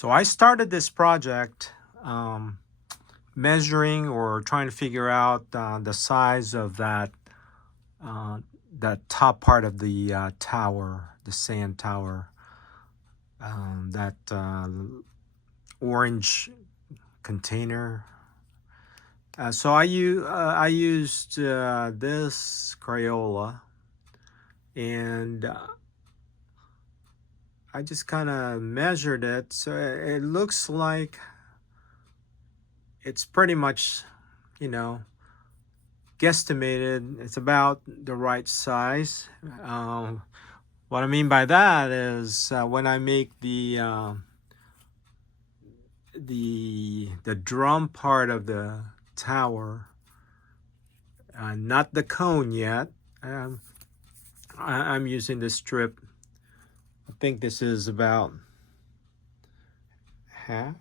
So I started this project measuring or trying to figure out the size of that top part of the tower, the sand tower, that orange container. So I used this Crayola, and I just kind of measured it. So it looks like it's pretty much, you know, guesstimated. It's about the right size. What I mean by that is when I make the drum part of the tower, not the cone yet. I'm using this strip. I think this is about half.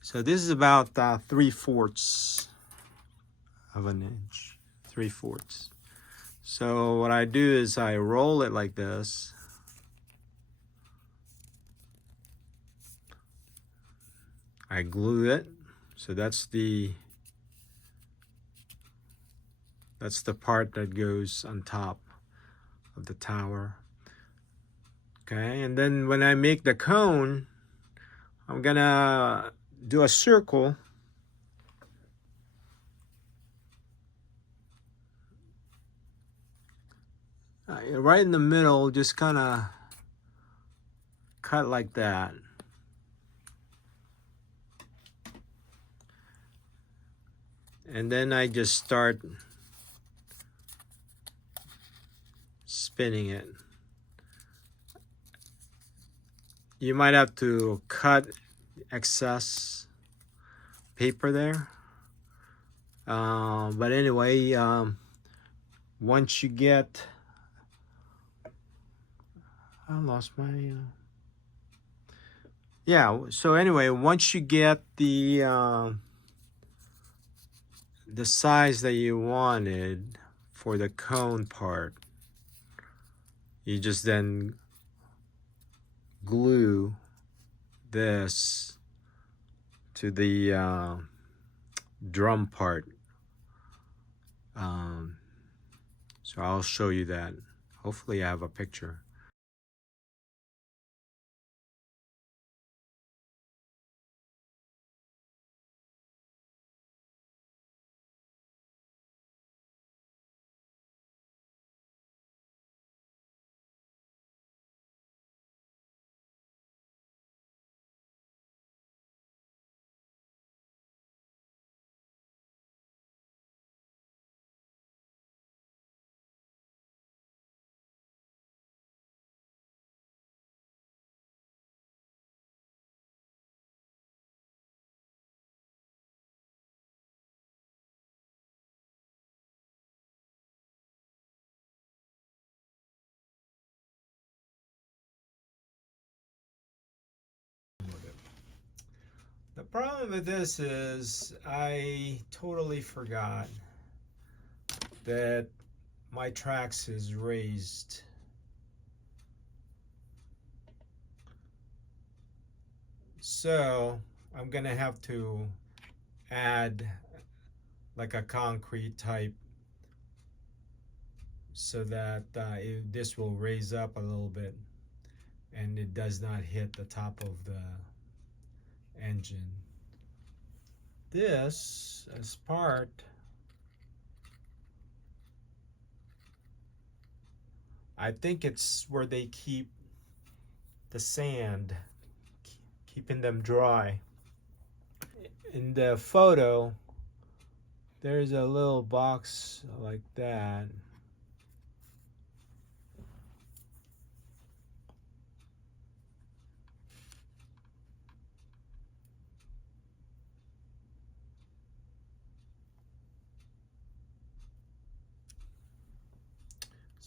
So this is about 3/4 of an inch, 3/4. So what I do is I roll it like this. I glue it. So that's the part that goes on top of the tower. Okay, and then when I make the cone, I'm gonna do a circle. Right in the middle, just kind of cut like that. And then I just start spinning it. You might have to cut excess paper there. But anyway, once you get... I lost my... Yeah, so anyway, once you get the size that you wanted for the cone part, you just then glue this to the drum part. So I'll show you that. Hopefully I have a picture. The problem with this is I totally forgot that my tracks is raised. So I'm gonna have to add like a concrete type so that this will raise up a little bit and it does not hit the top of the engine. This as part I think it's where they keep the sand, keeping them dry. In the photo, there's a little box like that.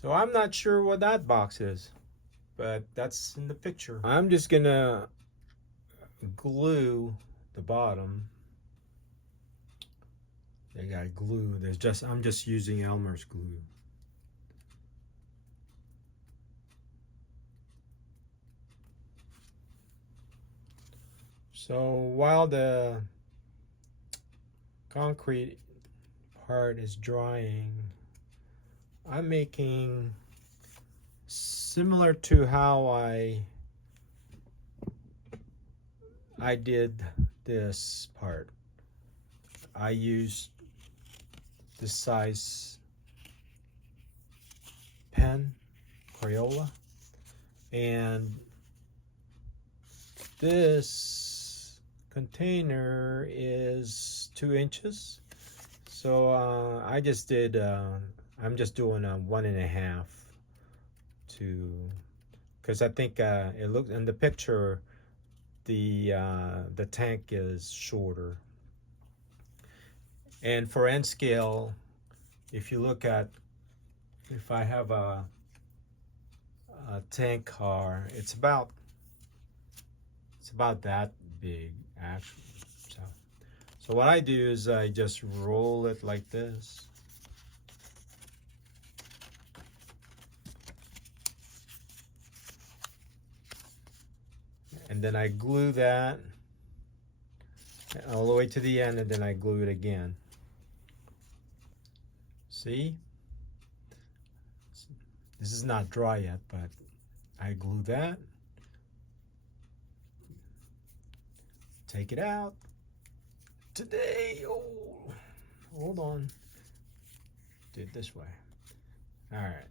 So I'm not sure what that box is, but that's in the picture. I'm just gonna glue the bottom. They got glue. I'm just using Elmer's glue. So while the concrete part is drying, I'm making similar to how I did this part. I used this size pen, Crayola, and this container is 2 inches. So I just did, I'm just doing a 1.5 to, because I think it looks in the picture, the tank is shorter. And for end scale, if you look at, if I have a tank car, it's about that big actually. So what I do is I just roll it like this. And then I glue that all the way to the end, and then I glue it again. See? This is not dry yet, but I glue that. Take it out. Today, oh, hold on. Do it this way. All right.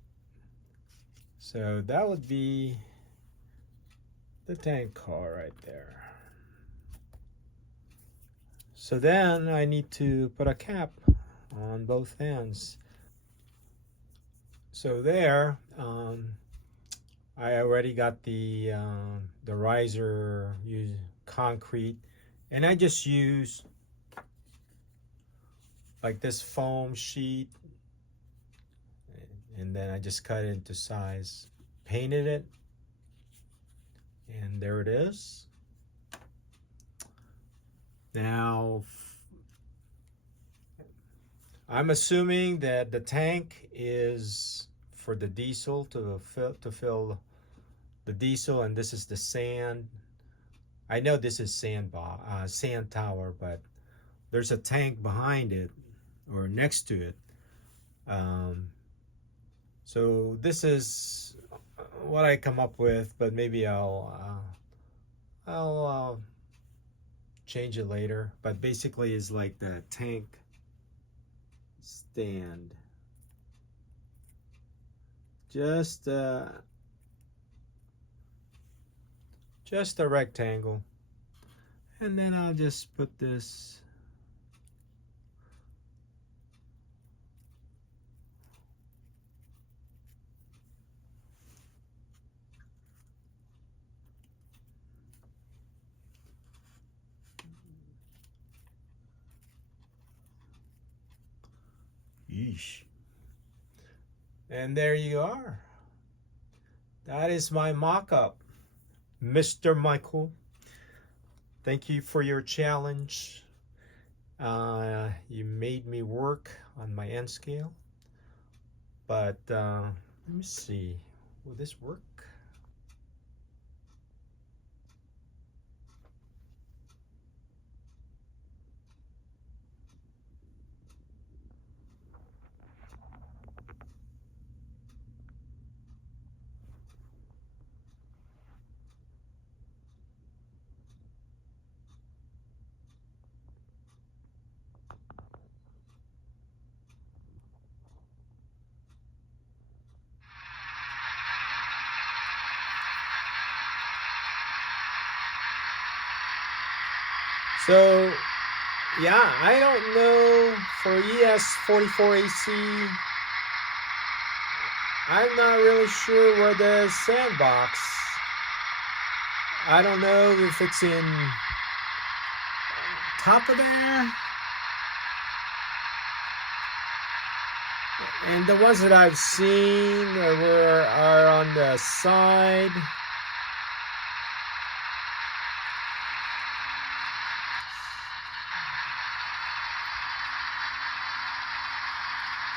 So that would be the tank car right there. So then I need to put a cap on both ends. So there, I already got the riser, use concrete, and I just use like this foam sheet, and then I just cut it into size, painted it, and there it is. Now, I'm assuming that the tank is for the diesel to fill the diesel, and this is the sand. I know this is sand tower, but there's a tank behind it or next to it. So this is what I come up with, but maybe I'll change it later. But basically, it's like the tank stand, just a rectangle, and then I'll just put this yeesh. And there you are. That is my mock-up. Mr. Michael, thank you for your challenge. You made me work on my end scale. But let me see. Will this work? So, yeah, I don't know for ES44AC. I'm not really sure where the sandbox. I don't know if it's in top of there. And the ones that I've seen are on the side.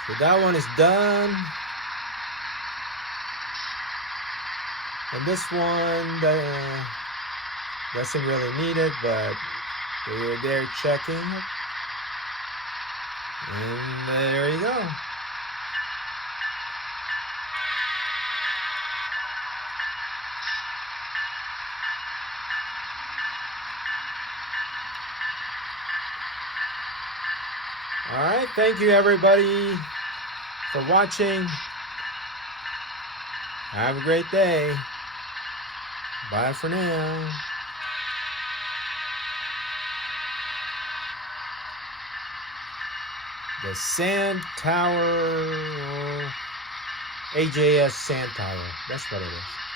So that one is done. And this one, Doesn't really need it, but they were there checking it. And there you go. All right, thank you everybody for watching. Have a great day. Bye for now. The Sand Tower, AJS Sand Tower. That's what it is.